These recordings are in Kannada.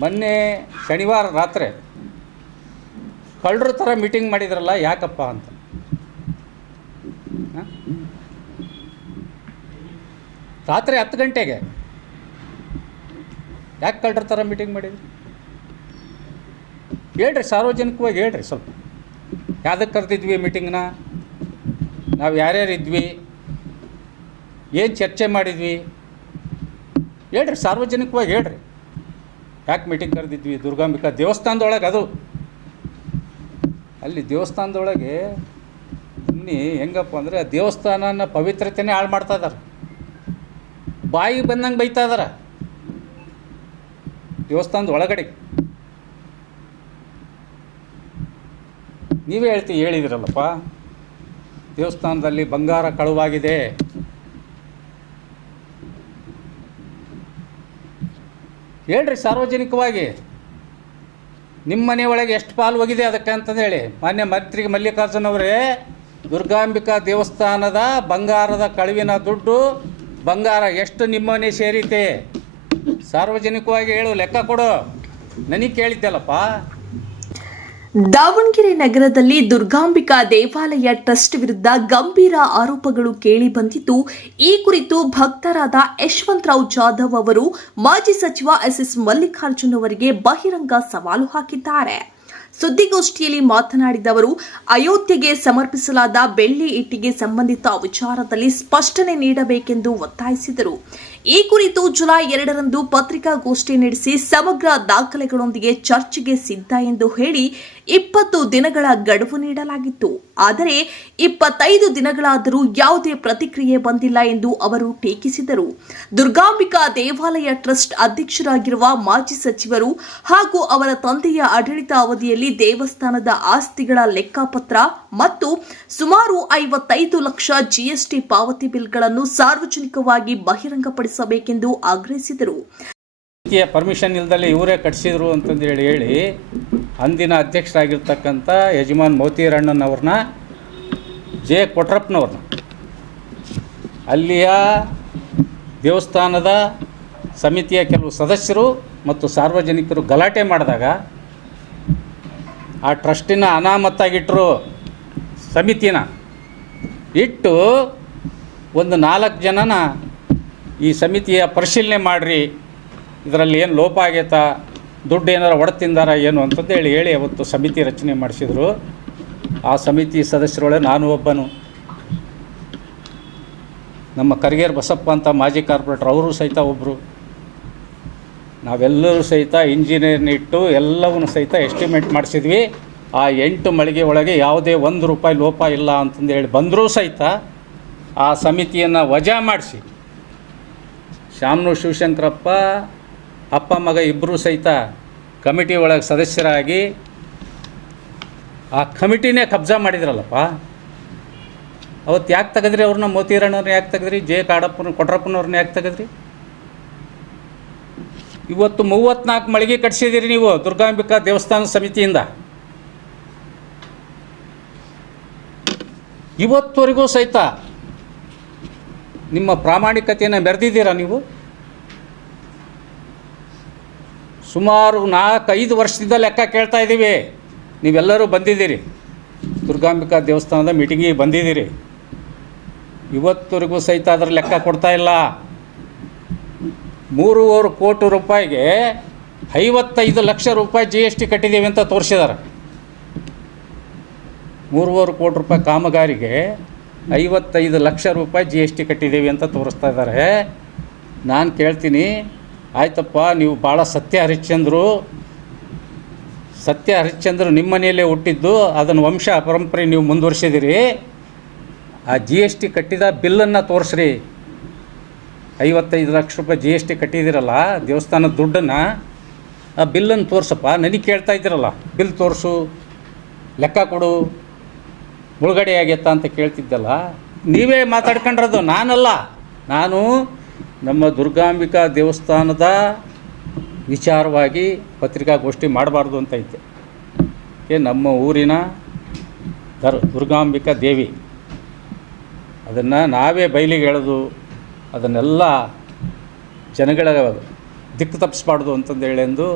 ಮೊನ್ನೆ ಶನಿವಾರ ರಾತ್ರಿ ಕಳ್ಳರ ಥರ ಮೀಟಿಂಗ್ ಮಾಡಿದ್ರಲ್ಲ, ಯಾಕಪ್ಪ ಅಂತ. ರಾತ್ರಿ 10 ಗಂಟೆಗೆ ಯಾಕೆ ಕಳ್ಳರ ಥರ ಮೀಟಿಂಗ್ ಮಾಡಿದ್ರಿ? ಹೇಳ್ರಿ, ಸಾರ್ವಜನಿಕವಾಗಿ ಹೇಳ್ರಿ. ಸ್ವಲ್ಪ ಯಾವುದಕ್ಕೆ ಕರೆದಿದ್ವಿ ಮೀಟಿಂಗ್ನ, ನಾವು ಯಾರ್ಯಾರು ಇದ್ವಿ, ಏನು ಚರ್ಚೆ ಮಾಡಿದ್ವಿ, ಹೇಳ್ರಿ, ಸಾರ್ವಜನಿಕವಾಗಿ ಹೇಳ್ರಿ. ಯಾಕೆ ಮೀಟಿಂಗ್ ಕರೆದಿದ್ವಿ? ದುರ್ಗಾಂಬಿಕಾ ದೇವಸ್ಥಾನದೊಳಗೆ, ಅದು ಅಲ್ಲಿ ದೇವಸ್ಥಾನದೊಳಗೆ ಇನ್ನಿ ಹೆಂಗಪ್ಪ ಅಂದರೆ ಆ ದೇವಸ್ಥಾನನ ಪವಿತ್ರತೆನೇ ಹಾಳು ಮಾಡ್ತಾ ಇದ್ದಾರೆ. ಬಾಯಿಗೆ ಬಂದಂಗೆ ಬೈತಾ ಇದ್ದಾರೆ ದೇವಸ್ಥಾನದ ಒಳಗಡೆ. ನೀವೇ ಹೇಳಿದಿರಲ್ಲಪ್ಪ, ದೇವಸ್ಥಾನದಲ್ಲಿ ಬಂಗಾರ ಕಳುವಾಗಿದೆ. ಹೇಳ್ರಿ ಸಾರ್ವಜನಿಕವಾಗಿ, ನಿಮ್ಮ ಮನೆ ಒಳಗೆ ಎಷ್ಟು ಪಾಲು ಹೋಗಿದೆ ಅದಕ್ಕೆ ಅಂತಂದು ಹೇಳಿ. ಮಾನ್ಯ ಮಂತ್ರಿ ಮಲ್ಲಿಕಾರ್ಜುನ್ ಅವರೇ, ದುರ್ಗಾಂಬಿಕಾ ದೇವಸ್ಥಾನದ ಬಂಗಾರದ ಕಳುವಿನ ದುಡ್ಡು, ಬಂಗಾರ ಎಷ್ಟು ನಿಮ್ಮನೆ ಸೇರಿತೆ ಸಾರ್ವಜನಿಕವಾಗಿ ಹೇಳು, ಲೆಕ್ಕ ಕೊಡು. ನನಗೆ ಕೇಳಿದ್ದೆಲ್ಲಪ್ಪ. ದಾವಣಗೆರೆ ನಗರದಲ್ಲಿ ದುರ್ಗಾಂಬಿಕಾ ದೇವಾಲಯ ಟ್ರಸ್ಟ್ ವಿರುದ್ಧ ಗಂಭೀರ ಆರೋಪಗಳು ಕೇಳಿ ಬಂದಿದ್ದು, ಈ ಕುರಿತು ಭಕ್ತರಾದ ಯಶವಂತರಾವ್ ಜಾಧವ್ ಅವರು ಮಾಜಿ ಸಚಿವ ಎಸ್ ಮಲ್ಲಿಕಾರ್ಜುನ್ ಅವರಿಗೆ ಬಹಿರಂಗ ಸವಾಲು ಹಾಕಿದ್ದಾರೆ. ಸುದ್ದಿಗೋಷ್ಠಿಯಲ್ಲಿ ಮಾತನಾಡಿದ ಅವರು, ಅಯೋಧ್ಯೆಗೆ ಸಮರ್ಪಿಸಲಾದ ಬೆಳ್ಳಿ ಇಟ್ಟಿಗೆ ಸಂಬಂಧಿತ ವಿಚಾರದಲ್ಲಿ ಸ್ಪಷ್ಟನೆ ನೀಡಬೇಕೆಂದು ಒತ್ತಾಯಿಸಿದರು. ಈ ಕುರಿತು ಜುಲೈ 2ರಂದು ಪತ್ರಿಕಾಗೋಷ್ಠಿ ನಡೆಸಿ ಸಮಗ್ರ ದಾಖಲೆಗಳೊಂದಿಗೆ ಚರ್ಚೆಗೆ ಸಿದ್ಧ ಎಂದು ಹೇಳಿ 20 ದಿನಗಳ ಗಡುವು ನೀಡಲಾಗಿತ್ತು. ಆದರೆ 25 ದಿನಗಳಾದರೂ ಯಾವುದೇ ಪ್ರತಿಕ್ರಿಯೆ ಬಂದಿಲ್ಲ ಎಂದು ಅವರು ಟೀಕಿಸಿದರು. ದುರ್ಗಾಂಬಿಕಾ ದೇವಾಲಯ ಟ್ರಸ್ಟ್ ಅಧ್ಯಕ್ಷರಾಗಿರುವ ಮಾಜಿ ಸಚಿವರು ಹಾಗೂ ಅವರ ತಂದೆಯ ಆಡಳಿತ ಅವಧಿಯಲ್ಲಿ ದೇವಸ್ಥಾನದ ಆಸ್ತಿಗಳ ಲೆಕ್ಕಪತ್ರ ಮತ್ತು ಸುಮಾರು 55 ಲಕ್ಷ ಜಿಎಸ್ಟಿ ಪಾವತಿ ಬಿಲ್ಗಳನ್ನು ಸಾರ್ವಜನಿಕವಾಗಿ ಬಹಿರಂಗಪಡಿಸಬೇಕೆಂದು ಆಗ್ರಹಿಸಿದರು. ಪರ್ಮಿಷನ್ ಇಲ್ದಲೆ ಇವರೇ ಕಟ್ಟಿಸಿದ್ರು ಅಂತಂದು ಹೇಳಿ ಅಂದಿನ ಅಧ್ಯಕ್ಷರಾಗಿರ್ತಕ್ಕಂಥ ಯಜಮಾನ್ ಮೋತಿರಣ್ಣನವ್ರನ್ನ, ಜೆ ಕೊಟ್ರಪ್ಪನವ್ರನ್ನ, ಅಲ್ಲಿಯ ದೇವಸ್ಥಾನದ ಸಮಿತಿಯ ಕೆಲವು ಸದಸ್ಯರು ಮತ್ತು ಸಾರ್ವಜನಿಕರು ಗಲಾಟೆ ಮಾಡಿದಾಗ ಆ ಟ್ರಸ್ಟಿನ ಅನಾಮತ್ತಾಗಿಟ್ಟರು. ಸಮಿತಿನ ಇಟ್ಟು ಒಂದು 4 ಜನನ ಈ ಸಮಿತಿಯ ಪರಿಶೀಲನೆ ಮಾಡಿರಿ, ಇದರಲ್ಲಿ ಏನು ಲೋಪ ಆಗೈತಾ, ದುಡ್ಡು ಏನಾರು ಒಡೆತಿಂದಾರ ಏನು ಅಂತಂದು ಹೇಳಿ ಅವತ್ತು ಸಮಿತಿ ರಚನೆ ಮಾಡಿಸಿದರು. ಆ ಸಮಿತಿ ಸದಸ್ಯರೊಳಗೆ ನಾನು ಒಬ್ಬನು, ನಮ್ಮ ಕರಿಗೇರ್ ಬಸಪ್ಪ ಅಂತ ಮಾಜಿ ಕಾರ್ಪೊರೇಟರ್ ಅವರು ಸಹಿತ ಒಬ್ಬರು. ನಾವೆಲ್ಲರೂ ಸಹಿತ ಇಂಜಿನಿಯರ್ನ ಇಟ್ಟು ಎಲ್ಲವನ್ನೂ ಸಹಿತ ಎಸ್ಟಿಮೇಟ್ ಮಾಡಿಸಿದ್ವಿ. ಆ 8 ಮಳಿಗೆ ಒಳಗೆ ಯಾವುದೇ ₹1 ಲೋಪ ಇಲ್ಲ ಅಂತಂದು ಹೇಳಿ ಬಂದರೂ ಸಹಿತ ಆ ಸಮಿತಿಯನ್ನು ವಜಾ ಮಾಡಿಸಿ ಶಾಮನೂರು ಶಿವಶಂಕರಪ್ಪ ಅಪ್ಪ ಮಗ ಇಬ್ಬರೂ ಸಹಿತ ಕಮಿಟಿ ಒಳಗೆ ಸದಸ್ಯರಾಗಿ ಆ ಕಮಿಟಿನೇ ಕಬ್ಜಾ ಮಾಡಿದ್ರಲ್ಲಪ್ಪ. ಅವತ್ತು ಯಾಕೆ ತೆಗೆದ್ರಿ ಅವ್ರನ್ನ? ಮೋತಿರಣ್ಣವ್ರನ್ನ ಯಾಕೆ ತೆಗೆದ್ರಿ? ಜೆ ಕೊಟ್ರಪ್ಪನವ್ರನ್ನ ಯಾಕೆ ತೆಗೆದ್ರಿ? ಇವತ್ತು 34 ಮಳಿಗೆ ಕಟ್ಸಿದ್ದೀರಿ ನೀವು ದುರ್ಗಾಂಬಿಕಾ ದೇವಸ್ಥಾನ ಸಮಿತಿಯಿಂದ. ಇವತ್ತುವರೆಗೂ ಸಹಿತ ನಿಮ್ಮ ಪ್ರಾಮಾಣಿಕತೆಯನ್ನು ಮೆರೆದಿದ್ದೀರಾ ನೀವು? ಸುಮಾರು 4-5 ವರ್ಷದಿಂದ ಲೆಕ್ಕ ಕೇಳ್ತಾ ಇದ್ದೀವಿ. ನೀವೆಲ್ಲರೂ ಬಂದಿದ್ದೀರಿ, ದುರ್ಗಾಂಬಿಕಾ ದೇವಸ್ಥಾನದ ಮೀಟಿಂಗಿಗೆ ಬಂದಿದ್ದೀರಿ. ಇವತ್ತುವರೆಗೂ ಸಹಿತ ಅದರ ಲೆಕ್ಕ ಕೊಡ್ತಾ ಇಲ್ಲ. 3.5 ಕೋಟಿ ರೂಪಾಯಿಗೆ 55 ಲಕ್ಷ ರೂಪಾಯಿ GST ಕಟ್ಟಿದ್ದೀವಿ ಅಂತ ತೋರಿಸಿದ್ದಾರೆ. 3.5 ಕೋಟಿ ರೂಪಾಯಿ ಕಾಮಗಾರಿಗೆ 55 ಲಕ್ಷ ರೂಪಾಯಿ GST ಕಟ್ಟಿದ್ದೀವಿ ಅಂತ ತೋರಿಸ್ತಾ ಇದ್ದಾರೆ. ನಾನು ಕೇಳ್ತೀನಿ, ಆಯ್ತಪ್ಪ, ನೀವು ಭಾಳ ಸತ್ಯ ಹರಿಶ್ಚಂದ್ರು ನಿಮ್ಮ ಮನೆಯಲ್ಲೇ ಹುಟ್ಟಿದ್ದು, ಅದನ್ನು ವಂಶ ಪರಂಪರೆ ನೀವು ಮುಂದುವರಿಸಿದಿರಿ. ಆ GST ಕಟ್ಟಿದ ಬಿಲ್ಲನ್ನು ತೋರಿಸ್ರಿ. 55 ಲಕ್ಷ ರೂಪಾಯಿ GST ಕಟ್ಟಿದ್ದೀರಲ್ಲ ದೇವಸ್ಥಾನದ ದುಡ್ಡನ್ನು, ಆ ಬಿಲ್ಲನ್ನು ತೋರಿಸಪ್ಪ. ನನಗೆ ಕೇಳ್ತಾ ಇದ್ದೀರಲ್ಲ, ಬಿಲ್ ತೋರಿಸು, ಲೆಕ್ಕ ಕೊಡು, ಮುಳುಗಡೆ ಆಗೈತಾ ಅಂತ ಕೇಳ್ತಿದ್ದಲ್ಲ. ನೀವೇ ಮಾತಾಡ್ಕೊಂಡ್ರದು, ನಾನಲ್ಲ. ನಾನು ನಮ್ಮ ದುರ್ಗಾಂಬಿಕಾ ದೇವಸ್ಥಾನದ ವಿಚಾರವಾಗಿ ಪತ್ರಿಕಾಗೋಷ್ಠಿ ಮಾಡಬಾರ್ದು ಅಂತ ಇದ್ದೆ. ನಮ್ಮ ಊರಿನ ದುರ್ಗಾಂಬಿಕಾ ದೇವಿ, ಅದನ್ನು ನಾವೇ ಬಯಲಿಗೆ ಎಳೆದು ಅದನ್ನೆಲ್ಲ ಜನಗಳ ದಿಕ್ಕು ತಪ್ಪಿಸ್ಬಾರ್ದು ಅಂತಂದು ಹೇಳೆಂದು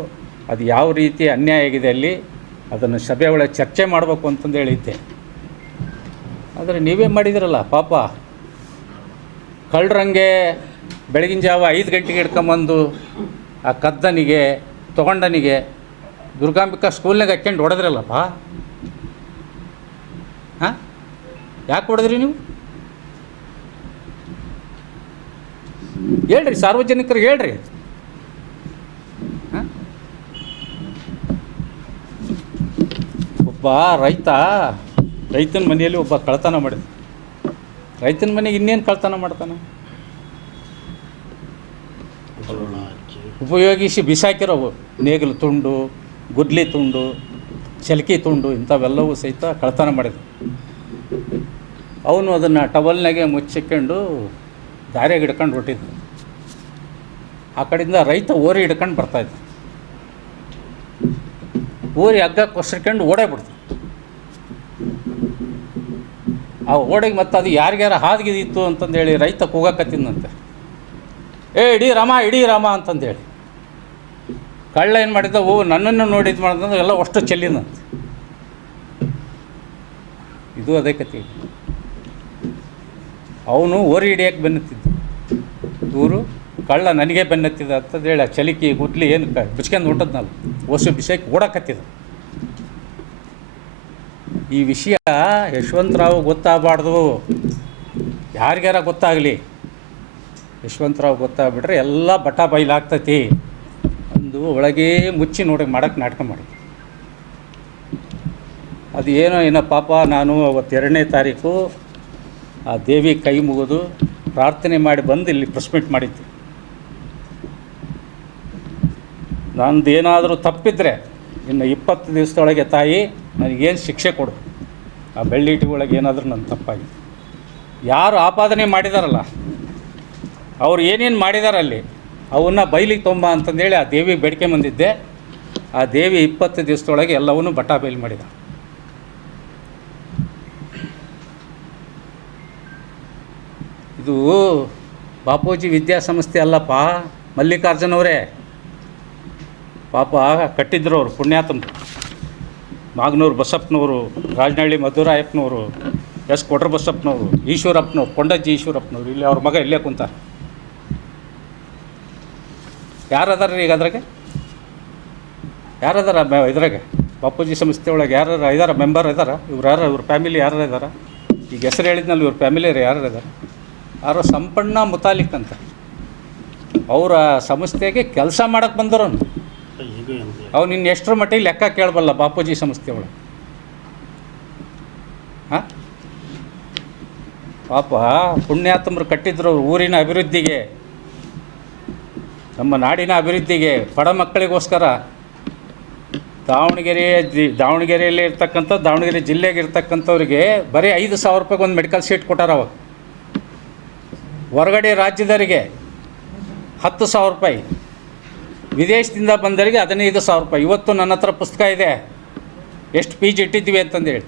ಅದು ಯಾವ ರೀತಿ ಅನ್ಯಾಯ ಆಗಿದೆ ಅಲ್ಲಿ ಅದನ್ನು ಸಭೆ ಒಳಗೆ ಚರ್ಚೆ ಮಾಡಬೇಕು ಅಂತಂದು ಹೇಳಿದ್ದೆ. ಆದರೆ ನೀವೇ ಮಾಡಿದಿರಲ್ಲ ಪಾಪ. ಕಳ್ಳರಂಗೆ ಬೆಳಗಿನ ಜಾವ 5 ಗಂಟೆಗೆ ಹಿಡ್ಕೊಂಬಂದು ಆ ಕದ್ದನಿಗೆ ತೊಗೊಂಡನಿಗೆ ದುರ್ಗಾಂಬಿಕಾ ಸ್ಕೂಲ್ನಾಗ ಹಾಕ್ಕೊಂಡು ಹೊಡೆದ್ರಲ್ಲಪ್ಪ. ಹಾಂ, ಯಾಕೆ ಹೊಡೆದ್ರಿ ನೀವು? ಹೇಳ್ರಿ, ಸಾರ್ವಜನಿಕರಿಗೆ ಹೇಳ್ರಿ. ಹಾಂ, ಒಬ್ಬ ರೈತನ ಮನೆಯಲ್ಲಿ ಒಬ್ಬ ಕಳ್ತನ ಮಾಡಿದ. ರೈತನ ಮನೆಗೆ ಇನ್ನೇನು ಕಳ್ತನ ಮಾಡ್ತಾನೆ? ಉಪಯೋಗಿಸಿ ಬಿಸಾಕಿರೋವು ನೇಗಿಲು ತುಂಡು, ಗುಡ್ಲಿ ತುಂಡು, ಚಲಕಿ ತುಂಡು ಇಂಥವೆಲ್ಲವೂ ಸಹಿತ ಕಳ್ತನ ಮಾಡಿದ. ಅವನು ಅದನ್ನು ಟವಲ್ನಾಗೆ ಮುಚ್ಚಿಕೊಂಡು ದಾರ್ಯಾಗ ಹಿಡ್ಕೊಂಡು ಹೊಟ್ಟಿದ್ದ. ಆ ಕಡೆಯಿಂದ ರೈತ ಓರಿ ಹಿಡ್ಕೊಂಡು ಬರ್ತಾಯಿದ್ದ. ಓರಿ ಹಗ್ಗ ಕೊಸ್ರಿಕೊಂಡು ಓಡೇ ಬಿಡ್ತು. ಆ ಓಡಿಗೆ ಮತ್ತು ಅದು ಯಾರಿಗ್ಯಾರ ಹಾದಿಗಿದಿತ್ತು ಅಂತಂದೇಳಿ ರೈತ ಕೂಗಾಕತ್ತಿದ್ದಂತೆ, ಇಡೀ ರಾಮ ಅಂತಂದೇಳಿ. ಕಳ್ಳ ಏನು ಮಾಡಿದ್ದ, ನನ್ನನ್ನು ನೋಡಿದ್ದು ಮಾಡಿದಂದ್ರೆ ಎಲ್ಲ ಅಷ್ಟು ಚೆಲ್ಲಿದಂತೆ. ಇದು ಅದೇ ಕತೆ. ಅವನು ಓರಿ ಹಿಡಿಯೋಕ್ಕೆ ಬೆನ್ನತ್ತಿದ್ದ, ಇವರು ಕಳ್ಳ ನನಗೆ ಬೆನ್ನತ್ತಿದ ಅಂತಂದೇಳಿ ಆ ಚಲಿಕಿ ಗುಡ್ಲಿ ಏನು ಬಿಚ್ಕೊಂಡು ಹೊಂಟದ್ನಲ್ಲ ಓಸು ಬಿಸಾಕಿ ಓಡಕತ್ತಿದ. ಈ ವಿಷಯ ಯಶವಂತರಾವ್ ಗೊತ್ತಾಗಬಾರ್ದು, ಯಾರಿಗಾರ ಗೊತ್ತಾಗಲಿ. ಯಶವಂತರಾವ್ ಗೊತ್ತಾಗ್ಬಿಟ್ರೆ ಎಲ್ಲ ಬಟ ಬಯಲಾಗ್ತೈತಿ. ಒಂದು ಒಳಗೇ ಮುಚ್ಚಿ ನೋಡಿ ಮಾಡೋಕ್ಕೆ ನಾಟಕ ಮಾಡಿ. ಅದು ಏನೋ ಪಾಪ. ನಾನು ಅವತ್ತು 2ನೇ ತಾರೀಕು ಆ ದೇವಿ ಕೈ ಮುಗಿದು ಪ್ರಾರ್ಥನೆ ಮಾಡಿ ಬಂದು ಇಲ್ಲಿ ಪ್ರೆಸ್ ಮೀಟ್ ಮಾಡಿದ್ದೆ. ನಂದು ಏನಾದರೂ ತಪ್ಪಿದ್ರೆ ಇನ್ನು 20 ದಿವಸದೊಳಗೆ ತಾಯಿ ನನಗೇನು ಶಿಕ್ಷೆ ಕೊಡು. ಆ ಬೆಳ್ಳಿಟಿ ಒಳಗೆ ಏನಾದರೂ ನನ್ನ ತಪ್ಪಾಗಿ ಯಾರು ಆಪಾದನೆ ಮಾಡಿದಾರಲ್ಲ ಅವ್ರು ಏನೇನು ಮಾಡಿದಾರಲ್ಲಿ ಅವನ್ನ ಬಯಲಿಗೆ ತೊಂಬ ಅಂತಂದೇಳಿ ಆ ದೇವಿಗೆ ಬೇಡಿಕೆ ಬಂದಿದ್ದೆ. ಆ ದೇವಿ 20 ದಿವಸದೊಳಗೆ ಎಲ್ಲವನ್ನೂ ಬಟಾ ಬಯಲು ಮಾಡಿದ. ಇದು ಬಾಪೂಜಿ ವಿದ್ಯಾಸಂಸ್ಥೆ ಅಲ್ಲಪ್ಪ, ಮಲ್ಲಿಕಾರ್ಜುನ್ ಅವರೇ. ಪಾಪ ಕಟ್ಟಿದ್ರು ಅವರು, ಪುಣ್ಯಾತಂದ್ರು. ಮಾಗನೂರು ಬಸಪ್ಪನವರು, ರಾಜನಹಳ್ಳಿ ಮಧುರಾಯಪ್ಪನವರು, ಎಸ್ ಕೊಟ್ರ ಬಸಪ್ಪನವರು, ಈಶ್ವರಪ್ಪನವ್ರು, ಕೊಂಡಜ್ಜಿ ಈಶ್ವರಪ್ಪನವ್ರು. ಇಲ್ಲಿ ಅವ್ರ ಮಗ ಇಲ್ಲೇ ಕುಂತ. ಯಾರದಾರ ಈಗ ಅದ್ರಾಗೆ? ಯಾರದಾರ ಇದ್ರಾಗೆ ಬಾಪೂಜಿ ಸಂಸ್ಥೆ ಒಳಗೆ ಯಾರು ಇದಾರ? ಮೆಂಬರ್ ಇದಾರ? ಇವ್ರ ಫ್ಯಾಮಿಲಿ ಯಾರು ಇದಾರ? ಈಗ ಹೆಸರು ಹೇಳಿದ್ನಲ್ಲಿ ಇವ್ರ ಫ್ಯಾಮಿಲಿ ಯಾರು ಇದಾರೆ? ಯಾರೋ ಸಂಪಣ್ಣ ಮುತಾಲಿಕ್ ಅಂತ ಅವರ ಸಂಸ್ಥೆಗೆ ಕೆಲಸ ಮಾಡೋಕ್ಕೆ ಬಂದವನು. ಅವ್ನು ಇನ್ನು ಎಷ್ಟರ ಮಟ್ಟಿಗೆ ಲೆಕ್ಕ ಕೇಳಬಲ್ಲ ಬಾಪೂಜಿ ಸಂಸ್ಥೆ ಒಳಗೆ. ಹಾಂ, ಪಾಪ ಪುಣ್ಯಾತ್ಮರು ಕಟ್ಟಿದ್ರು ಊರಿನ ಅಭಿವೃದ್ಧಿಗೆ, ನಮ್ಮ ನಾಡಿನ ಅಭಿವೃದ್ಧಿಗೆ, ಬಡ ಮಕ್ಕಳಿಗೋಸ್ಕರ. ದಾವಣಗೆರೆಯಲ್ಲಿ ಇರ್ತಕ್ಕಂಥ, ದಾವಣಗೆರೆ ಜಿಲ್ಲೆಗೆ ಇರ್ತಕ್ಕಂಥವ್ರಿಗೆ ಬರೀ 5,000 ರೂಪಾಯಿಗೆ ಒಂದು ಮೆಡಿಕಲ್ ಸೀಟ್ ಕೊಟ್ಟಾರ ಅವಾಗ. ಹೊರಗಡೆ ರಾಜ್ಯದವರಿಗೆ 10,000 ರೂಪಾಯಿ, ವಿದೇಶದಿಂದ ಬಂದವರಿಗೆ 15,000 ರೂಪಾಯಿ. ಇವತ್ತು ನನ್ನ ಹತ್ರ ಪುಸ್ತಕ ಇದೆ ಎಷ್ಟು ಫೀಸ್ ಇಟ್ಟಿದ್ವಿ ಅಂತಂದೇಳಿ.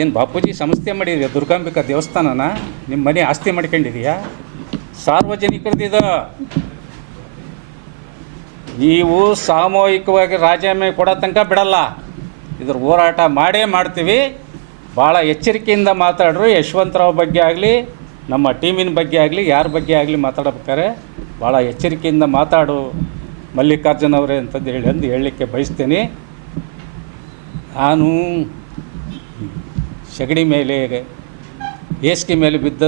ಏನು ಬಾಪೂಜಿ ಸಂಸ್ಥೆ ಮಾಡಿದೆಯಾ? ದುರ್ಗಾಂಬಿಕಾ ದೇವಸ್ಥಾನನ ನಿಮ್ಮ ಮನೆ ಆಸ್ತಿ ಮಾಡ್ಕೊಂಡಿದೆಯಾ? ಸಾರ್ವಜನಿಕರದಿದು. ನೀವು ಸಾಮೂಹಿಕವಾಗಿ ರಾಜೀನಾಮೆ ಕೊಡೋ ತನಕ ಬಿಡಲ್ಲ. ಇದ್ರ ಹೋರಾಟ ಮಾಡೇ ಮಾಡ್ತೀವಿ. ಭಾಳ ಎಚ್ಚರಿಕೆಯಿಂದ ಮಾತಾಡ್ರು. ಯಶವಂತರಾವ್ ಬಗ್ಗೆ ಆಗಲಿ, ನಮ್ಮ ಟೀಮಿನ ಬಗ್ಗೆ ಆಗಲಿ, ಯಾರ ಬಗ್ಗೆ ಆಗಲಿ ಮಾತಾಡಬೇಕಾದ್ರೆ ಭಾಳ ಎಚ್ಚರಿಕೆಯಿಂದ ಮಾತಾಡು ಮಲ್ಲಿಕಾರ್ಜುನ್ ಅವರೇ ಅಂತಂದು ಹೇಳಲಿಕ್ಕೆ ಬಯಸ್ತೀನಿ. ನಾನು ಸಗಣಿ ಮೇಲೆ, ಬೇಸಿಗೆ ಮೇಲೆ ಬಿದ್ದ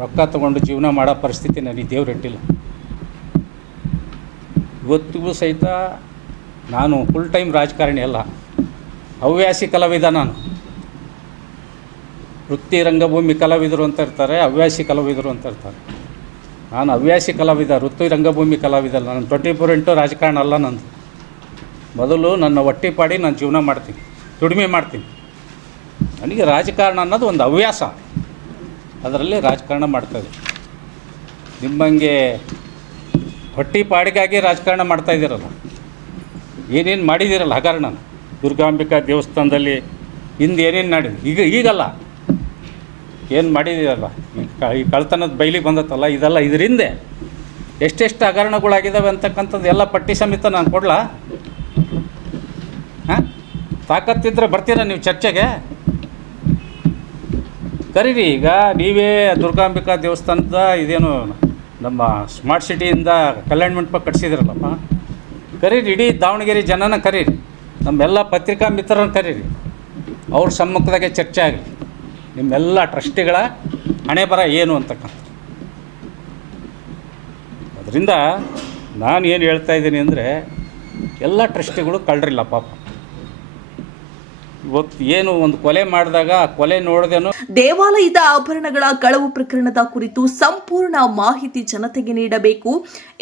ರೊಕ್ಕ ತೊಗೊಂಡು ಜೀವನ ಮಾಡೋ ಪರಿಸ್ಥಿತಿ ನನಗೆ ದೇವ್ರು ಇಟ್ಟಿಲ್ಲ. ಇವತ್ತಿಗೂ ಸಹಿತ ನಾನು ಫುಲ್ ಟೈಮ್ ರಾಜಕಾರಣಿ ಅಲ್ಲ, ಹವ್ಯಾಸಿ ಕಲಾವಿದ. ನಾನು ವೃತ್ತಿ ರಂಗಭೂಮಿ ಕಲಾವಿದರು ಅಂತ ಇರ್ತಾರೆ, ಹವ್ಯಾಸಿ ಕಲಾವಿದರು ಅಂತ ಇರ್ತಾರೆ. ನಾನು ಹವ್ಯಾಸಿ ಕಲಾವಿದ, ವೃತ್ತಿ ರಂಗಭೂಮಿ ಕಲಾವಿದ. ನಾನು 24x ರಾಜಕಾರಣ ಅಲ್ಲ. ನಂದು ಮೊದಲು ನನ್ನ ಹೊಟ್ಟೆ ಪಾಡಿ ನಾನು ಜೀವನ ಮಾಡ್ತೀನಿ, ದುಡಿಮೆ ಮಾಡ್ತೀನಿ. ನನಗೆ ರಾಜಕಾರಣ ಅನ್ನೋದು ಒಂದು ಹವ್ಯಾಸ, ಅದರಲ್ಲಿ ರಾಜಕಾರಣ ಮಾಡ್ತಾಯಿದ್ದೆ. ನಿಮ್ಮಂಗೆ ಹೊಟ್ಟೆ ಪಾಡಿಗಾಗಿ ರಾಜಕಾರಣ ಮಾಡ್ತಾಯಿದ್ದೀರಲ್ಲ, ಏನೇನು ಮಾಡಿದ್ದೀರಲ್ಲ ಹಗರಣ. ದುರ್ಗಾಂಬಿಕಾ ದೇವಸ್ಥಾನದಲ್ಲಿ ಹಿಂದೆ ಏನೇನು ಮಾಡಿದ್ವಿ, ಈಗಲ್ಲ ಏನು ಮಾಡಿದ್ದೀರಲ್ಲ, ಈ ಕಳ್ತನದ ಬಯಲಿಗೆ ಬಂದತ್ತಲ್ಲ, ಇದೆಲ್ಲ ಇದರಿಂದ ಎಷ್ಟೆಷ್ಟು ಹಗರಣಗಳಾಗಿದ್ದಾವೆ ಅಂತಕ್ಕಂಥದ್ದು ಎಲ್ಲ ಪಟ್ಟಿ ಸಮೇತ ನಾನು ಕೊಡಲಾ? ಹಾಂ, ತಾಕತ್ತಿದ್ರೆ ಬರ್ತೀರಾ ನೀವು ಚರ್ಚೆಗೆ? ಕರೀರಿ. ಈಗ ನೀವೇ ದುರ್ಗಾಂಬಿಕಾ ದೇವಸ್ಥಾನದ ಇದೇನು ನಮ್ಮ ಸ್ಮಾರ್ಟ್ ಸಿಟಿಯಿಂದ ಕಲ್ಯಾಣ ಮಂಟಪ ಕಟ್ಸಿದ್ರಲ್ಲಪ್ಪ, ಕರೀರಿ. ಇಡೀ ದಾವಣಗೆರೆ ಜನನ ಕರೀರಿ, ನಮ್ಮೆಲ್ಲ ಪತ್ರಿಕಾ ಮಿತ್ರರನ್ನು ಕರೀರಿ. ಅವ್ರ ಸಮ್ಮುಖದಾಗೆ ಚರ್ಚೆ ಆಗಲಿ ನಿಮ್ಮೆಲ್ಲ ಟ್ರಸ್ಟಿಗಳ ಹಣೆ ಬರ ಏನು ಅಂತಕ್ಕಂಥ. ಅದರಿಂದ ನಾನು ಏನು ಹೇಳ್ತಾ ಇದ್ದೀನಿ ಅಂದರೆ, ಎಲ್ಲ ಟ್ರಸ್ಟಿಗಳು ಕಳ್ರಿಲ್ಲ ಪಾಪ. ಇವತ್ತು ಏನು ಒಂದು ಕೊಲೆ ಮಾಡಿದಾಗ ಆ ಕೊಲೆ ನೋಡ್ದೇನೋ. ದೇವಾಲಯದ ಆಭರಣಗಳ ಕಳವು ಪ್ರಕರಣದ ಕುರಿತು ಸಂಪೂರ್ಣ ಮಾಹಿತಿ ಜನತೆಗೆ ನೀಡಬೇಕು.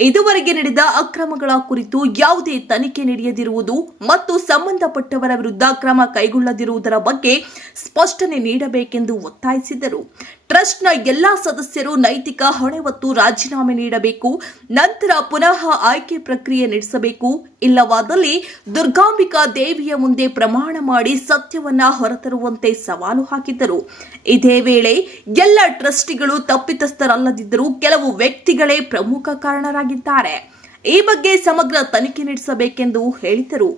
ಇದುವರೆಗೆ ನಡೆದ ಅಕ್ರಮಗಳ ಕುರಿತು ಯಾವುದೇ ತನಿಖೆ ನಡೆಯದಿರುವುದು ಮತ್ತು ಸಂಬಂಧಪಟ್ಟವರ ವಿರುದ್ಧ ಕ್ರಮ ಕೈಗೊಳ್ಳದಿರುವುದರ ಬಗ್ಗೆ ಸ್ಪಷ್ಟನೆ ನೀಡಬೇಕೆಂದು ಒತ್ತಾಯಿಸಿದರು. ಟ್ರಸ್ಟ್ನ ಎಲ್ಲಾ ಸದಸ್ಯರು ನೈತಿಕ ಹೊಣೆ ಹೊತ್ತು ರಾಜೀನಾಮೆ ನೀಡಬೇಕು. ನಂತರ ಪುನಃ ಆಯ್ಕೆ ಪ್ರಕ್ರಿಯೆ ನಡೆಸಬೇಕು. ಇಲ್ಲವಾದಲ್ಲಿ ದುರ್ಗಾಂಬಿಕಾ ದೇವಿಯ ಮುಂದೆ ಪ್ರಮಾಣ ಮಾಡಿ ಸತ್ಯವನ್ನ ಹೊರತರುವಂತೆ ಸವಾಲು ಹಾಕಿದ್ದರು. ಇದೇ ವೇಳೆ ಎಲ್ಲ ಟ್ರಸ್ಟಿಗಳು ತಪ್ಪಿತಸ್ಥರಲ್ಲದಿದ್ದರೂ ಕೆಲವು ವ್ಯಕ್ತಿಗಳೇ ಪ್ರಮುಖ ಕಾರಣರಾಗಿದ್ದಾರೆ. ಈ ಬಗ್ಗೆ ಸಮಗ್ರ ತನಿಖೆ ನಡೆಸಬೇಕೆಂದು ಹೇಳಿದರು.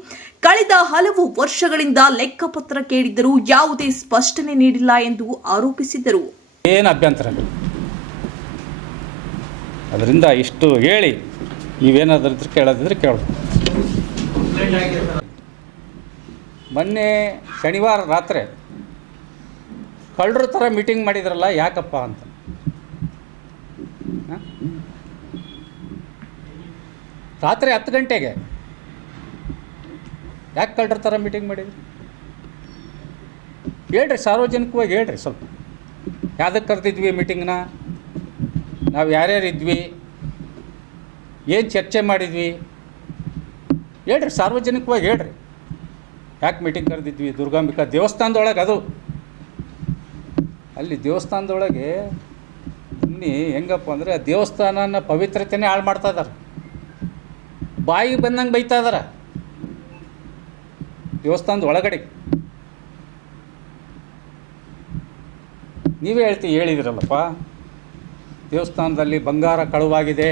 ಕಳೆದ ಹಲವು ವರ್ಷಗಳಿಂದ ಲೆಕ್ಕಪತ್ರ ಕೇಳಿದರೂ ಯಾವುದೇ ಸ್ಪಷ್ಟನೆ ನೀಡಿಲ್ಲ ಎಂದು ಆರೋಪಿಸಿದರು. ಏನು ಅಭ್ಯಂತರ? ಅದರಿಂದ ಇಷ್ಟು ಹೇಳಿ ನೀವೇನಾದ್ರೂ ಕೇಳೋದಿದ್ರೆ ಕೇಳಬಹುದು. ಮೊನ್ನೆ ಶನಿವಾರ ರಾತ್ರಿ ಕಳ್ಳರ ಥರ ಮೀಟಿಂಗ್ ಮಾಡಿದ್ರಲ್ಲ, ಯಾಕಪ್ಪ ಅಂತ. ರಾತ್ರಿ 10 ಗಂಟೆಗೆ ಯಾಕೆ ಕಳ್ಳರ ಥರ ಮೀಟಿಂಗ್ ಮಾಡಿದ್ರಿ? ಹೇಳ್ರಿ, ಸಾರ್ವಜನಿಕವಾಗಿ ಹೇಳ್ರಿ. ಸ್ವಲ್ಪ ಯಾವುದಕ್ಕೆ ಕರೆದಿದ್ವಿ ಮೀಟಿಂಗ್ನ, ನಾವು ಯಾರ್ಯಾರು ಇದ್ವಿ, ಏನು ಚರ್ಚೆ ಮಾಡಿದ್ವಿ, ಹೇಳ್ರಿ, ಸಾರ್ವಜನಿಕವಾಗಿ ಹೇಳ್ರಿ. ಯಾಕೆ ಮೀಟಿಂಗ್ ಕರೆದಿದ್ವಿ? ದುರ್ಗಾಂಬಿಕಾ ದೇವಸ್ಥಾನದೊಳಗೆ, ಅದು ಅಲ್ಲಿ ದೇವಸ್ಥಾನದೊಳಗೆ ಸುಮ್ಮನೆ ಹೆಂಗಪ್ಪ ಅಂದರೆ ಆ ದೇವಸ್ಥಾನನ ಪವಿತ್ರತೆನೇ ಹಾಳು ಮಾಡ್ತಾ ಇದ್ದಾರೆ. ಬಾಯಿಗೆ ಬಂದಂಗೆ ಬೈತಾ ಇದ್ದಾರೆ ದೇವಸ್ಥಾನದ ಒಳಗಡೆ. ನೀವೇ ಹೇಳಿದಿರಲ್ಲಪ್ಪ, ದೇವಸ್ಥಾನದಲ್ಲಿ ಬಂಗಾರ ಕಳುವಾಗಿದೆ.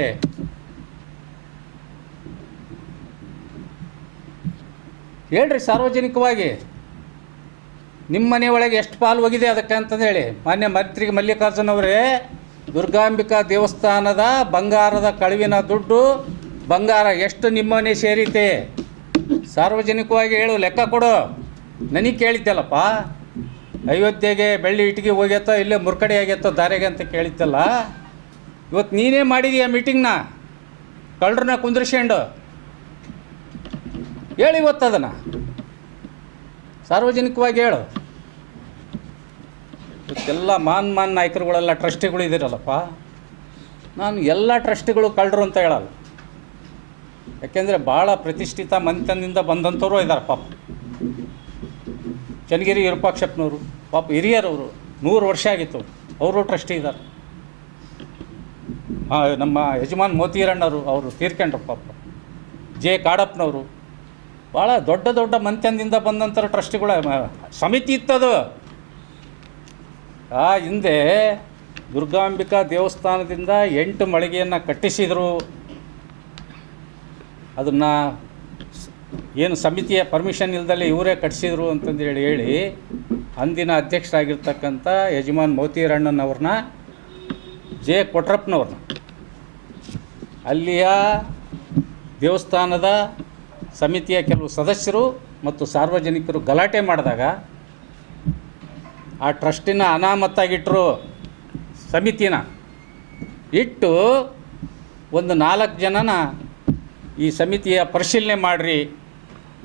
ಹೇಳ್ರಿ ಸಾರ್ವಜನಿಕವಾಗಿ, ನಿಮ್ಮ ಮನೆ ಒಳಗೆ ಎಷ್ಟು ಪಾಲು ಹೋಗಿದೆ ಅದಕ್ಕೆ ಅಂತಂದು ಹೇಳಿ. ಮಾನ್ಯ ಮಂತ್ರಿ ಮಲ್ಲಿಕಾರ್ಜುನ್ ಅವರೇ, ದುರ್ಗಾಂಬಿಕಾ ದೇವಸ್ಥಾನದ ಬಂಗಾರದ ಕಳುವಿನ ದುಡ್ಡು, ಬಂಗಾರ ಎಷ್ಟು ನಿಮ್ಮನೆ ಸೇರಿತೆ ಸಾರ್ವಜನಿಕವಾಗಿ ಹೇಳು, ಲೆಕ್ಕ ಕೊಡು. ನನಗೆ ಕೇಳಿದ್ದೆಲ್ಲಪ್ಪ, ಅಯೋಧ್ಯೆಗೆ ಬೆಳ್ಳಿ ಇಟ್ಟಿಗೆ ಹೋಗ್ಯತ್ತೋ ಇಲ್ಲೇ ಮುರ್ಕಡೆ ಆಗ್ಯತ್ತೋ ದಾರೆಗೆ ಅಂತ ಕೇಳಿದ್ದಲ್ಲ. ಇವತ್ತು ನೀನೇ ಮಾಡಿದೀಯ ಮೀಟಿಂಗ್ನ, ಕಳ್ಳರನ್ನ ಕುಂದ್ರಿಸ್ಕೊಂಡು. ಹೇಳಿ ಇವತ್ತು ಅದನ್ನು ಸಾರ್ವಜನಿಕವಾಗಿ ಹೇಳು. ಇವತ್ತೆಲ್ಲ ಮಾನ್ ನಾಯಕರುಗಳೆಲ್ಲ ಟ್ರಸ್ಟಿಗಳು ಇದ್ದೀರಲ್ಲಪ್ಪ. ನಾನು ಎಲ್ಲ ಟ್ರಸ್ಟಿಗಳು ಕಳ್ಳರು ಅಂತ ಹೇಳಲ್ಲ, ಯಾಕೆಂದರೆ ಭಾಳ ಪ್ರತಿಷ್ಠಿತ ಮನೆತನದಿಂದ ಬಂದಂಥವ್ರು ಇದ್ದಾರೆ ಪಾಪ. ಚನ್ನಗಿರಿ ವಿರೂಪಾಕ್ಷಪ್ಪನವರು ಪಾಪ ಹಿರಿಯರವರು, 100 ವರ್ಷ ಆಗಿತ್ತು, ಅವರು ಟ್ರಸ್ಟಿ ಇದ್ದಾರೆ. ನಮ್ಮ ಯಜಮಾನ್ ಮೋತಿರಣ್ಣವರು ಅವರು ತೀರ್ಕೊಂಡ್ರು ಪಾಪ. ಜೆ ಕಾಡಪ್ಪನವರು, ಭಾಳ ದೊಡ್ಡ ದೊಡ್ಡ ಮನೆತನದಿಂದ ಬಂದಂಥ ಟ್ರಸ್ಟಿಗಳ ಸಮಿತಿ ಇತ್ತದು. ಹಿಂದೆ ದುರ್ಗಾಂಬಿಕಾ ದೇವಸ್ಥಾನದಿಂದ 8 ಮಳಿಗೆಯನ್ನು ಕಟ್ಟಿಸಿದರು. ಅದನ್ನು ಏನು ಸಮಿತಿಯ ಪರ್ಮಿಷನ್ ಇಲ್ದಲ್ಲೇ ಇವರೇ ಕಟ್ಟಿಸಿದ್ರು ಅಂತಂದು ಹೇಳಿ ಅಂದಿನ ಅಧ್ಯಕ್ಷರಾಗಿರ್ತಕ್ಕಂಥ ಯಜಮಾನ್ ಮೋತಿರಣ್ಣನವ್ರನ್ನ, ಜೆ ಕೊಟ್ರಪ್ಪನವ್ರನ್ನ, ಅಲ್ಲಿಯ ದೇವಸ್ಥಾನದ ಸಮಿತಿಯ ಕೆಲವು ಸದಸ್ಯರು ಮತ್ತು ಸಾರ್ವಜನಿಕರು ಗಲಾಟೆ ಮಾಡಿದಾಗ ಆ ಟ್ರಸ್ಟಿನ ಅನಾಮತ್ತಾಗಿಟ್ಟರು. ಸಮಿತಿನ ಇಟ್ಟು ಒಂದು 4 ಜನನ ಈ ಸಮಿತಿಯ ಪರಿಶೀಲನೆ ಮಾಡಿರಿ,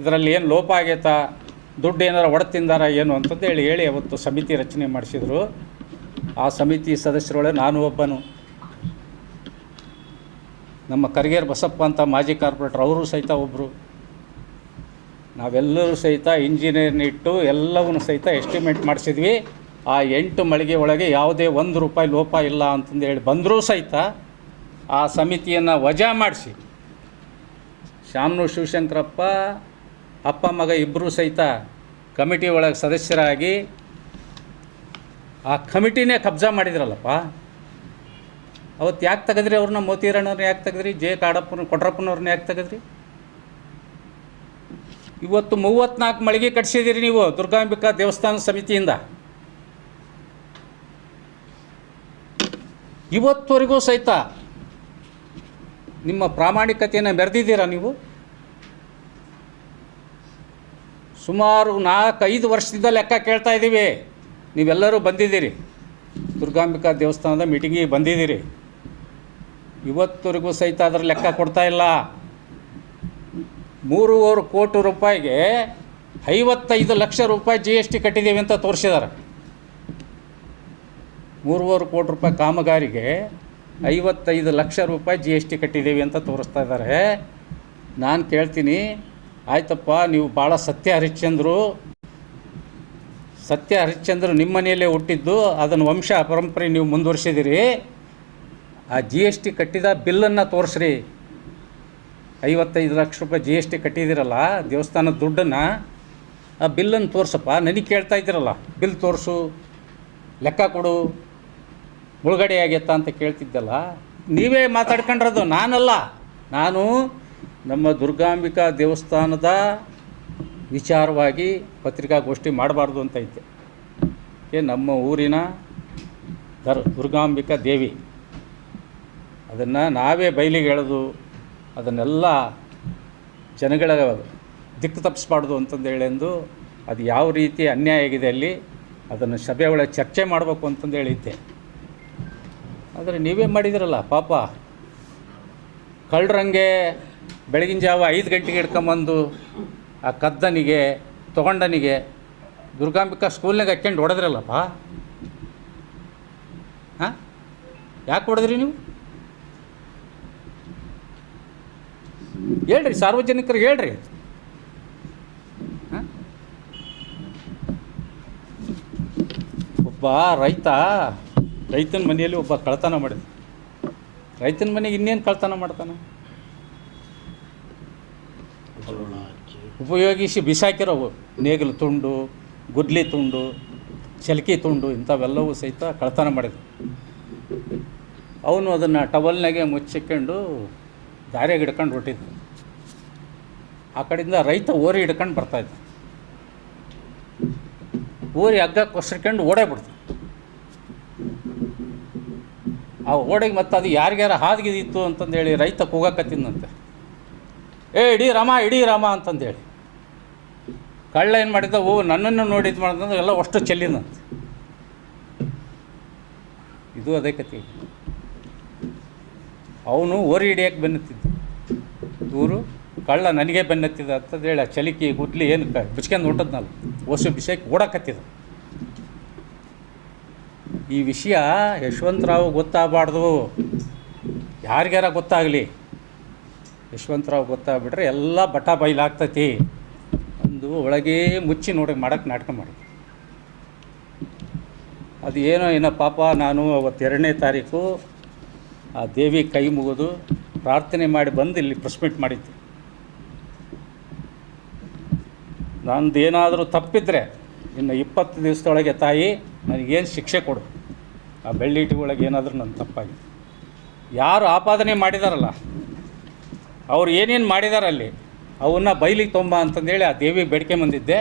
ಇದರಲ್ಲಿ ಏನು ಲೋಪ ಆಗೈತಾ, ದುಡ್ಡು ಏನಾರು ಒಡೆದು ಏನು ಅಂತಂದು ಹೇಳಿ ಅವತ್ತು ಸಮಿತಿ ರಚನೆ ಮಾಡಿಸಿದರು. ಆ ಸಮಿತಿ ಸದಸ್ಯರೊಳಗೆ ನಾನು ಒಬ್ಬನು, ನಮ್ಮ ಕರಿಗೇರ್ ಬಸಪ್ಪ ಅಂತ ಮಾಜಿ ಕಾರ್ಪೊರೇಟರ್ ಅವರು ಸಹಿತ ಒಬ್ಬರು. ನಾವೆಲ್ಲರೂ ಸಹಿತ ಇಂಜಿನಿಯರ್ನ ಇಟ್ಟು ಎಲ್ಲವನ್ನೂ ಸಹಿತ ಎಸ್ಟಿಮೇಟ್ ಮಾಡಿಸಿದ್ವಿ. ಆ 8 ಮಳಿಗೆ ಒಳಗೆ ಯಾವುದೇ ₹1 ಲೋಪ ಇಲ್ಲ ಅಂತಂದು ಹೇಳಿ ಬಂದರೂ ಸಹಿತ ಆ ಸಮಿತಿಯನ್ನು ವಜಾ ಮಾಡಿಸಿ ಶಾಮನೂರು ಶಿವಶಂಕರಪ್ಪ ಅಪ್ಪ ಮಗ ಇಬ್ಬರೂ ಸಹಿತ ಕಮಿಟಿ ಒಳಗೆ ಸದಸ್ಯರಾಗಿ ಆ ಕಮಿಟಿನೇ ಕಬ್ಜಾ ಮಾಡಿದ್ರಲ್ಲಪ್ಪ. ಅವತ್ತು ಯಾಕೆ ತೆಗೆದ್ರಿ ಅವ್ರನ್ನ? ಮೋತಿರಣ್ಣವ್ರನ್ನ ಯಾಕೆ ತೆಗೆದ್ರಿ? ಕೊಟ್ರಪ್ಪನವ್ರನ್ನ ಯಾಕೆ ತೆಗೆದ್ರಿ? ಇವತ್ತು 34 ಮಳಿಗೆ ಕಟ್ಸಿದ್ದೀರಿ ನೀವು ದುರ್ಗಾಂಬಿಕಾ ದೇವಸ್ಥಾನ ಸಮಿತಿಯಿಂದ. ಇವತ್ತುವರೆಗೂ ಸಹಿತ ನಿಮ್ಮ ಪ್ರಾಮಾಣಿಕತೆಯನ್ನು ಮೆರೆದಿದ್ದೀರಾ ನೀವು? ಸುಮಾರು 4-5 ವರ್ಷದಿಂದ ಲೆಕ್ಕ ಕೇಳ್ತಾ ಇದ್ದೀವಿ. ನೀವೆಲ್ಲರೂ ಬಂದಿದ್ದೀರಿ, ದುರ್ಗಾಂಬಿಕಾ ದೇವಸ್ಥಾನದ ಮೀಟಿಂಗಿಗೆ ಬಂದಿದ್ದೀರಿ. ಇವತ್ತುವರೆಗೂ ಸಹಿತ ಅದರ ಲೆಕ್ಕ ಕೊಡ್ತಾ ಇಲ್ಲ. 3.5 ಕೋಟಿ ರೂಪಾಯಿಗೆ 55 ಲಕ್ಷ ರೂಪಾಯಿ GST ಕಟ್ಟಿದ್ದೀವಿ ಅಂತ ತೋರಿಸಿದ್ದಾರೆ. 3.5 ಕೋಟಿ ರೂಪಾಯಿ ಕಾಮಗಾರಿಗೆ 55 ಲಕ್ಷ ರೂಪಾಯಿ GST ಕಟ್ಟಿದ್ದೀವಿ ಅಂತ ತೋರಿಸ್ತಾ ಇದ್ದಾರೆ. ನಾನು ಕೇಳ್ತೀನಿ, ಆಯ್ತಪ್ಪ, ನೀವು ಭಾಳ ಸತ್ಯ ಹರಿಶ್ಚಂದ್ರು ನಿಮ್ಮ ಮನೆಯಲ್ಲೇ ಹುಟ್ಟಿದ್ದು, ಅದನ್ನು ವಂಶ ಪರಂಪರೆ ನೀವು ಮುಂದುವರಿಸಿದಿರಿ. ಆ GST ಕಟ್ಟಿದ ಬಿಲ್ಲನ್ನು ತೋರಿಸ್ರಿ. 55 ಲಕ್ಷ ರೂಪಾಯಿ GST ಕಟ್ಟಿದ್ದೀರಲ್ಲ ದೇವಸ್ಥಾನದ ದುಡ್ಡನ್ನು, ಆ ಬಿಲ್ಲನ್ನು ತೋರಿಸಪ್ಪ. ನನಗೆ ಕೇಳ್ತಾ ಇದ್ದೀರಲ್ಲ, ಬಿಲ್ ತೋರಿಸು, ಲೆಕ್ಕ ಕೊಡು, ಮುಳುಗಡೆ ಆಗೈತಾ ಅಂತ ಕೇಳ್ತಿದ್ದಲ್ಲ. ನೀವೇ ಮಾತಾಡ್ಕೊಂಡ್ರದು, ನಾನಲ್ಲ. ನಾನು ನಮ್ಮ ದುರ್ಗಾಂಬಿಕಾ ದೇವಸ್ಥಾನದ ವಿಚಾರವಾಗಿ ಪತ್ರಿಕಾಗೋಷ್ಠಿ ಮಾಡಬಾರ್ದು ಅಂತ ಇದ್ದೆ. ನಮ್ಮ ಊರಿನ ದುರ್ಗಾಂಬಿಕಾ ದೇವಿ, ಅದನ್ನು ನಾವೇ ಬಯಲಿಗೆ ಎಳೆದು ಅದನ್ನೆಲ್ಲ ಜನಗಳ ದಿಕ್ಕು ತಪ್ಪಿಸ್ಬಾರ್ದು ಅಂತಂದೇಳೆಂದು, ಅದು ಯಾವ ರೀತಿ ಅನ್ಯಾಯ ಆಗಿದೆ ಅಲ್ಲಿ ಅದನ್ನು ಸಭೆ ಒಳಗೆ ಚರ್ಚೆ ಮಾಡಬೇಕು ಅಂತಂದು ಹೇಳಿದ್ದೆ. ಆದರೆ ನೀವೇ ಮಾಡಿದಿರಲ್ಲ ಪಾಪ. ಕಳ್ಳರಂಗೆ ಬೆಳಗಿನ ಜಾವ 5 ಗಂಟೆಗೆ ಹಿಡ್ಕೊಂಬಂದು ಆ ಕದ್ದನಿಗೆ ತೊಗೊಂಡನಿಗೆ ದುರ್ಗಾಂಬಿಕಾ ಸ್ಕೂಲ್ನಾಗ ಹಾಕ್ಕೊಂಡು ಹೊಡೆದ್ರಲ್ಲಪ್ಪ. ಹಾಂ, ಯಾಕೆ ಹೊಡೆದ್ರಿ ನೀವು? ಹೇಳ್ರಿ, ಸಾರ್ವಜನಿಕರಿಗೆ ಹೇಳ್ರಿ. ಒಬ್ಬ ರೈತನ ಮನೆಯಲ್ಲಿ ಒಬ್ಬ ಕಳ್ತನ ಮಾಡಿದ. ರೈತನ ಮನೆಗೆ ಇನ್ನೇನು ಕಳ್ತನ ಮಾಡ್ತಾನೆ? ಉಪಯೋಗಿಸಿ ಬಿಸಾಕಿರೋವು ನೇಗಿಲು ತುಂಡು, ಗುದ್ಲಿ ತುಂಡು, ಚಲಕಿ ತುಂಡು ಇಂಥವೆಲ್ಲವೂ ಸಹಿತ ಕಳ್ತನ ಮಾಡಿದ. ಅವನು ಅದನ್ನು ಟವಲ್ನಾಗೆ ಮುಚ್ಚಿಕೊಂಡು ದಾರಿಯಾಗಿ ಹಿಡ್ಕೊಂಡು ಹೊಟ್ಟಿದ್ದ. ಆ ಕಡೆಯಿಂದ ರೈತ ಓರಿ ಹಿಡ್ಕೊಂಡು ಬರ್ತಾಯಿದ್ದ. ಓರಿ ಹಗ್ಗ ಕೊಸ್ರಿಕೊಂಡು ಓಡಾಡ್ಬಿಡ್ತು. ಆ ಓಡೆಗೆ ಮತ್ತು ಅದು ಯಾರಿಗ್ಯಾರ ಹಾದಿಗಿದಿತ್ತು ಅಂತಂದೇಳಿ ರೈತ ಕೂಗಾಕತ್ತಿದ್ದಂತೆ, ಇಡೀ ರಾಮ ಅಂತಂದೇಳಿ. ಕಳ್ಳ ಏನು ಮಾಡಿದ್ದ, ನನ್ನನ್ನು ನೋಡಿದ್ದು ಮಾಡಿದ್ರೆ ಎಲ್ಲ ಅಷ್ಟು ಚೆಲ್ಲಿದಂತೆ. ಇದು ಅದೇ ಕತೆ. ಅವನು ಓರಿ ಹಿಡಿಯೋಕ್ಕೆ ಬೆನ್ನತ್ತಿದ್ದ, ಇವರು ಕಳ್ಳ ನನಗೆ ಬೆನ್ನತ್ತಿದ ಅಂತಂದೇಳಿ ಆ ಚಲಿಕಿ ಗುದ್ಲಿ ಏನು ಬಿಚ್ಕೊಂಡು ಹೊಂಟದ್ನಲ್ಲ, ಓಸು ಬಿಸಾಕಿ ಓಡಾಕತ್ತಿದ. ಈ ವಿಷಯ ಯಶವಂತರಾವ್ ಗೊತ್ತಾಗಬಾರ್ದು, ಯಾರಿಗಾರ ಗೊತ್ತಾಗಲಿ. ಯಶವಂತರಾವ್ ಗೊತ್ತಾಗ್ಬಿಟ್ರೆ ಎಲ್ಲ ಬಟ ಬಯಲಾಗ್ತೈತಿ. ಒಂದು ಒಳಗೇ ಮುಚ್ಚಿ ನೋಡಿ ಮಾಡೋಕ್ಕೆ ನಾಟಕ ಮಾಡಿ. ಅದು ಏನೋ ಪಾಪ. ನಾನು ಅವತ್ತು 2ನೇ ತಾರೀಕು ಆ ದೇವಿ ಕೈ ಮುಗಿದು ಪ್ರಾರ್ಥನೆ ಮಾಡಿ ಬಂದು ಇಲ್ಲಿ ಪ್ರೆಸ್ ಮೀಟ್ ಮಾಡಿದ್ದೆ. ನಂದೇನಾದರೂ ತಪ್ಪಿದ್ರೆ ಇನ್ನು 20 ದಿವಸದೊಳಗೆ ತಾಯಿ ನನಗೇನು ಶಿಕ್ಷೆ ಕೊಡು. ಆ ಬೆಳ್ಳಿ ಇಟ್ಟಿಗೆ ಏನಾದರೂ ನನ್ನ ತಪ್ಪಾಗಿದೆ. ಯಾರು ಆಪಾದನೆ ಮಾಡಿದಾರಲ್ಲ ಅವ್ರು ಏನೇನು ಮಾಡಿದಾರಲ್ಲಿ ಅವನ್ನ ಬಯಲಿಗೆ ತೊಂಬ ಅಂತಂದೇಳಿ ಆ ದೇವಿ ಬೇಡಿಕೆ ಬಂದಿದ್ದೆ.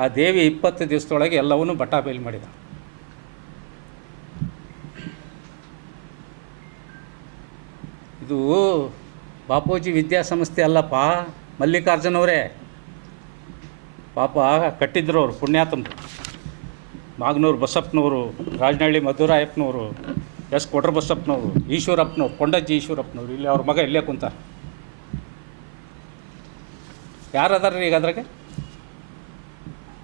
ಆ ದೇವಿ 20 ದಿವಸದೊಳಗೆ ಎಲ್ಲವನ್ನೂ ಬಟಾ ಬಯಲು ಮಾಡಿದ. ಇದು ಬಾಪೂಜಿ ವಿದ್ಯಾಸಂಸ್ಥೆ ಅಲ್ಲಪ್ಪ, ಮಲ್ಲಿಕಾರ್ಜುನವರೇ. ಪಾಪ ಕಟ್ಟಿದ್ರು ಅವರು ಪುಣ್ಯಾತ್ಮರು. ಮಾಗನೂರು ಬಸಪ್ಪನವರು, ರಾಜನಹಳ್ಳಿ ಮಧುರಾಯಪ್ಪನವರು, ಕೊಟ್ರ ಬಸಪ್ಪನವರು, ಈಶ್ವರಪ್ಪನವ್ರು, ಕೊಂಡಜ್ಜಿ ಈಶ್ವರಪ್ಪನವ್ರು. ಇಲ್ಲಿ ಅವ್ರ ಮಗ ಇಲ್ಲೇ ಕುಂತ. ಯಾರದಾರ ಈಗ ಅದ್ರಾಗೆ?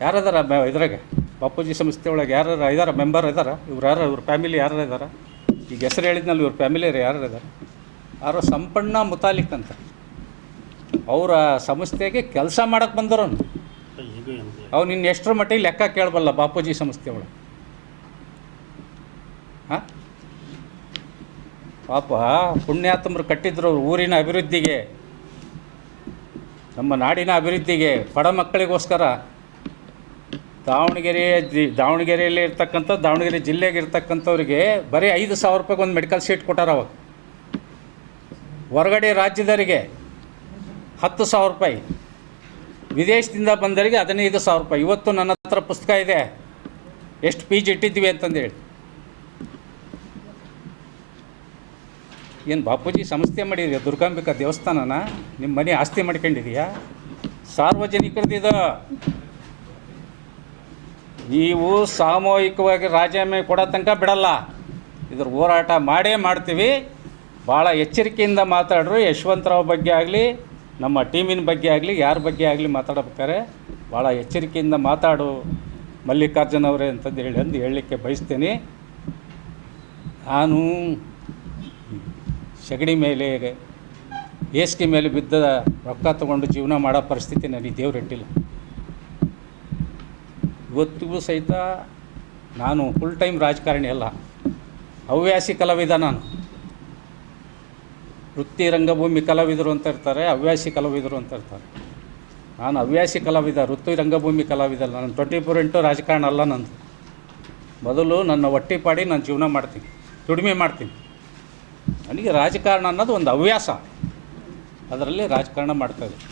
ಯಾರದಾರ ಇದ್ರಾಗೆ ಬಾಪೂಜಿ ಸಂಸ್ಥೆ ಒಳಗೆ ಯಾರು ಇದಾರ? ಮೆಂಬರ್ ಇದ್ದಾರ? ಇವ್ರ ಫ್ಯಾಮಿಲಿ ಯಾರು ಇದ್ದಾರ? ಈಗ ಹೆಸರು ಹೇಳಿದ್ನಲ್ಲಿ ಇವ್ರ ಫ್ಯಾಮಿಲಿ ಯಾರು ಇದ್ದಾರೆ? ಯಾರೋ ಸಂಪಣ್ಣ ಮುತಾಲಿಕ್ ಅಂತ ಅವರ ಸಂಸ್ಥೆಗೆ ಕೆಲಸ ಮಾಡೋಕ್ಕೆ ಬಂದವನು. ಅವ್ನು ಇನ್ನು ಎಷ್ಟರ ಮಟ್ಟಿಗೆ ಲೆಕ್ಕ ಕೇಳಬಲ್ಲ ಬಾಪೂಜಿ ಸಂಸ್ಥೆ ಒಳಗೆ. ಹಾಂ, ಪಾಪ ಪುಣ್ಯಾತ್ಮರು ಕಟ್ಟಿದ್ರು ಅವ್ರ ಊರಿನ ಅಭಿವೃದ್ಧಿಗೆ, ನಮ್ಮ ನಾಡಿನ ಅಭಿವೃದ್ಧಿಗೆ, ಬಡ ಮಕ್ಕಳಿಗೋಸ್ಕರ. ದಾವಣಗೆರೆಯಲ್ಲಿ ಇರ್ತಕ್ಕಂಥ ದಾವಣಗೆರೆ ಜಿಲ್ಲೆಗೆ ಇರ್ತಕ್ಕಂಥವ್ರಿಗೆ ಬರೀ 5,000 ರೂಪಾಯಿಗೆ ಒಂದು ಮೆಡಿಕಲ್ ಸೀಟ್ ಕೊಟ್ಟಾರ ಅವಾಗ. ಹೊರಗಡೆ ರಾಜ್ಯದವರಿಗೆ 10,000 ರೂಪಾಯಿ, ವಿದೇಶದಿಂದ ಬಂದವರಿಗೆ 15,000 ರೂಪಾಯಿ. ಇವತ್ತು ನನ್ನ ಹತ್ರ ಪುಸ್ತಕ ಇದೆ ಎಷ್ಟು ಫೀಸ್ ಇಟ್ಟಿದ್ದೀವಿ ಅಂತಂದೇಳಿ. ಏನು ಬಾಪೂಜಿ ಸಂಸ್ಥೆ ಮಾಡಿದೆಯಾ ದುರ್ಗಾಂಬಿಕಾ ದೇವಸ್ಥಾನನ? ನಿಮ್ಮ ಮನೆ ಆಸ್ತಿ ಮಾಡ್ಕೊಂಡಿದೆಯಾ? ಸಾರ್ವಜನಿಕರದಿದು. ನೀವು ಸಾಮೂಹಿಕವಾಗಿ ರಾಜೀನಾಮೆ ಕೊಡೋ ತನಕ ಬಿಡಲ್ಲ, ಇದ್ರ ಹೋರಾಟ ಮಾಡೇ ಮಾಡ್ತೀವಿ. ಭಾಳ ಎಚ್ಚರಿಕೆಯಿಂದ ಮಾತಾಡ್ರು. ಯಶವಂತರಾವ್ ಬಗ್ಗೆ ಆಗಲಿ, ನಮ್ಮ ಟೀಮಿನ ಬಗ್ಗೆ ಆಗಲಿ, ಯಾರ ಬಗ್ಗೆ ಆಗಲಿ ಮಾತಾಡಬೇಕಾದ್ರೆ ಭಾಳ ಎಚ್ಚರಿಕೆಯಿಂದ ಮಾತಾಡು ಮಲ್ಲಿಕಾರ್ಜುನ್ ಅವರೇ ಅಂತಂದು ಹೇಳಲಿಕ್ಕೆ ಬಯಸ್ತೀನಿ. ನಾನು ಸಗಣಿ ಮೇಲೆ ಏಸ್ಗೆ ಮೇಲೆ ಬಿದ್ದ ರೊಕ್ಕ ತೊಗೊಂಡು ಜೀವನ ಮಾಡೋ ಪರಿಸ್ಥಿತಿ ನನಗೆ ದೇವ್ರಿಟ್ಟಿಲ್ಲ. ಇವತ್ತಿಗೂ ಸಹಿತ ನಾನು ಫುಲ್ ಟೈಮ್ ರಾಜಕಾರಣಿ ಅಲ್ಲ, ಹವ್ಯಾಸಿ ಕಲಾವಿದ. ನಾನು ವೃತ್ತಿ ರಂಗಭೂಮಿ ಕಲಾವಿದರು ಅಂತ ಇರ್ತಾರೆ, ಹವ್ಯಾಸಿ ಕಲಾವಿದರು ಅಂತ ಇರ್ತಾರೆ. ನಾನು ಹವ್ಯಾಸಿ ಕಲಾವಿದ, ವೃತ್ತಿ ರಂಗಭೂಮಿ ಕಲಾವಿದ ಅಲ್ಲ. ನಾನು 24x ರಾಜಕಾರಣ ಅಲ್ಲ. ನಂದು ಮೊದಲು ನನ್ನ ಹೊಟ್ಟೆ ಪಾಡಿ ನಾನು ಜೀವನ ಮಾಡ್ತೀನಿ, ದುಡಿಮೆ ಮಾಡ್ತೀನಿ. ನನಗೆ ರಾಜಕಾರಣ ಅನ್ನೋದು ಒಂದು ಹವ್ಯಾಸ, ಅದರಲ್ಲಿ ರಾಜಕಾರಣ ಮಾಡ್ತಾಯಿದ್ದೆ.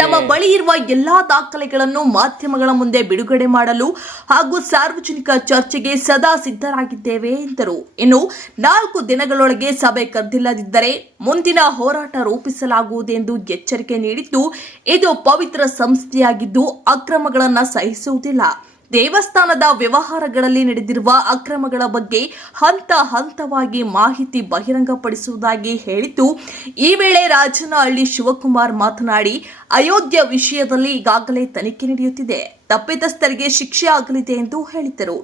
ತಮ್ಮ ಬಳಿ ಇರುವ ಎಲ್ಲಾ ದಾಖಲೆಗಳನ್ನು ಮಾಧ್ಯಮಗಳ ಮುಂದೆ ಬಿಡುಗಡೆ ಮಾಡಲು ಹಾಗೂ ಸಾರ್ವಜನಿಕ ಚರ್ಚೆಗೆ ಸದಾ ಸಿದ್ಧರಾಗಿದ್ದೇವೆ ಎಂದರು. ಇನ್ನು 4 ದಿನಗಳೊಳಗೆ ಸಭೆ ಕರೆದಿಲ್ಲದಿದ್ದರೆ ಮುಂದಿನ ಹೋರಾಟ ರೂಪಿಸಲಾಗುವುದೆಂದು ಎಚ್ಚರಿಕೆ ನೀಡಿದ್ದು, ಇದು ಪವಿತ್ರ ಸಂಸ್ಥೆಯಾಗಿದ್ದು ಅಕ್ರಮಗಳನ್ನು ಸಹಿಸುವುದಿಲ್ಲ. ದೇವಸ್ಥಾನದ ವ್ಯವಹಾರಗಳಲ್ಲಿ ನಡೆದಿರುವ ಅಕ್ರಮಗಳ ಬಗ್ಗೆ ಹಂತ ಹಂತವಾಗಿ ಮಾಹಿತಿ ಬಹಿರಂಗಪಡಿಸುವುದಾಗಿ ಹೇಳಿದ್ದು, ಈ ವೇಳೆ ರಾಜನಹಳ್ಳಿ ಶಿವಕುಮಾರ್ ಮಾತನಾಡಿ, ಅಯೋಧ್ಯ ವಿಷಯದಲ್ಲಿ ಈಗಾಗಲೇ ತನಿಖೆ ನಡೆಯುತ್ತಿದೆ, ತಪ್ಪಿತಸ್ಥರಿಗೆ ಶಿಕ್ಷೆ ಆಗಲಿದೆ ಎಂದು ಹೇಳಿದರು.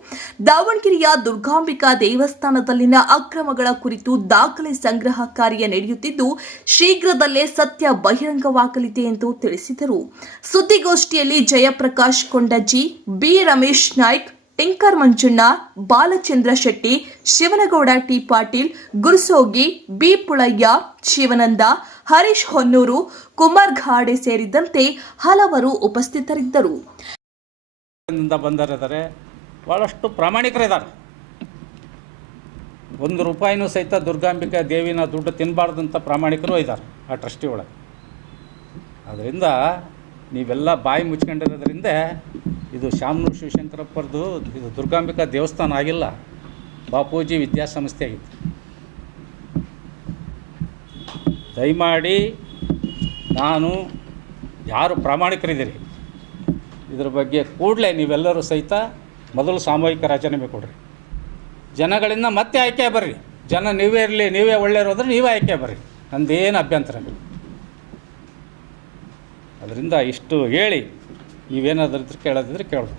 ದಾವಣಗೆರೆಯ ದುರ್ಗಾಂಬಿಕಾ ದೇವಸ್ಥಾನದಲ್ಲಿನ ಅಕ್ರಮಗಳ ಕುರಿತು ದಾಖಲೆ ಸಂಗ್ರಹ ಕಾರ್ಯ ನಡೆಯುತ್ತಿದ್ದು, ಶೀಘ್ರದಲ್ಲೇ ಸತ್ಯ ಬಹಿರಂಗವಾಗಲಿದೆ ಎಂದು ತಿಳಿಸಿದರು. ಸುದ್ದಿಗೋಷ್ಠಿಯಲ್ಲಿ Jayaprakash Kondajji, B Ramesh Naik, Tinker Manjanna, Balachandra Shetty, Shivanagouda T Patil, Gurusogi, B Pulaiah, Shivananda, Harish Honnur, Kumar Ghade ಸೇರಿದಂತೆ ಹಲವರು ಉಪಸ್ಥಿತರಿದ್ದರು. ಬಂದರಿದ್ದಾರೆ, ಭಾಳಷ್ಟು ಪ್ರಾಮಾಣಿಕರಿದ್ದಾರೆ. 1 ರೂಪಾಯಿನೂ ಸಹಿತ ದುರ್ಗಾಂಬಿಕಾ ದೇವಿನ ದುಡ್ಡು ತಿನ್ನಬಾರ್ದಂಥ ಪ್ರಾಮಾಣಿಕರು ಇದ್ದಾರೆ ಆ ಟ್ರಸ್ಟಿ ಒಳಗೆ. ಅದರಿಂದ ನೀವೆಲ್ಲ ಬಾಯಿ ಮುಚ್ಕೊಂಡಿರೋದ್ರಿಂದ ಇದು ಶಾಮನೂರು ಶಿವಶಂಕರಪ್ಪರದು ಇದು ದುರ್ಗಾಂಬಿಕಾ ದೇವಸ್ಥಾನ ಆಗಿಲ್ಲ, ಬಾಪೂಜಿ ವಿದ್ಯಾಸಂಸ್ಥೆ ಆಗಿತ್ತು. ದಯಮಾಡಿ ನಾನು ಯಾರು ಪ್ರಾಮಾಣಿಕರಿದ್ದೀರಿ ಇದ್ರ ಬಗ್ಗೆ ಕೂಡಲೇ ನೀವೆಲ್ಲರೂ ಸಹಿತ ಮೊದಲು ಸಾಮೂಹಿಕ ರಾಜೀನಾಮೆ ಕೊಡ್ರಿ. ಜನಗಳಿಂದ ಮತ್ತೆ ಆಯ್ಕೆ ಬರ್ರಿ. ಜನ ನೀವೇ ಇರಲಿ, ನೀವೇ ಒಳ್ಳೆಯವರು ನೀವೇ ಆಯ್ಕೆ ಬರ್ರಿ, ನಂದೇನು ಅಭ್ಯಂತರ ಇಲ್ಲ. ಅದರಿಂದ ಇಷ್ಟು ಹೇಳಿ ನೀವೇನಾದ್ರೂ ಕೇಳೋದಿದ್ರೆ ಕೇಳೋದು.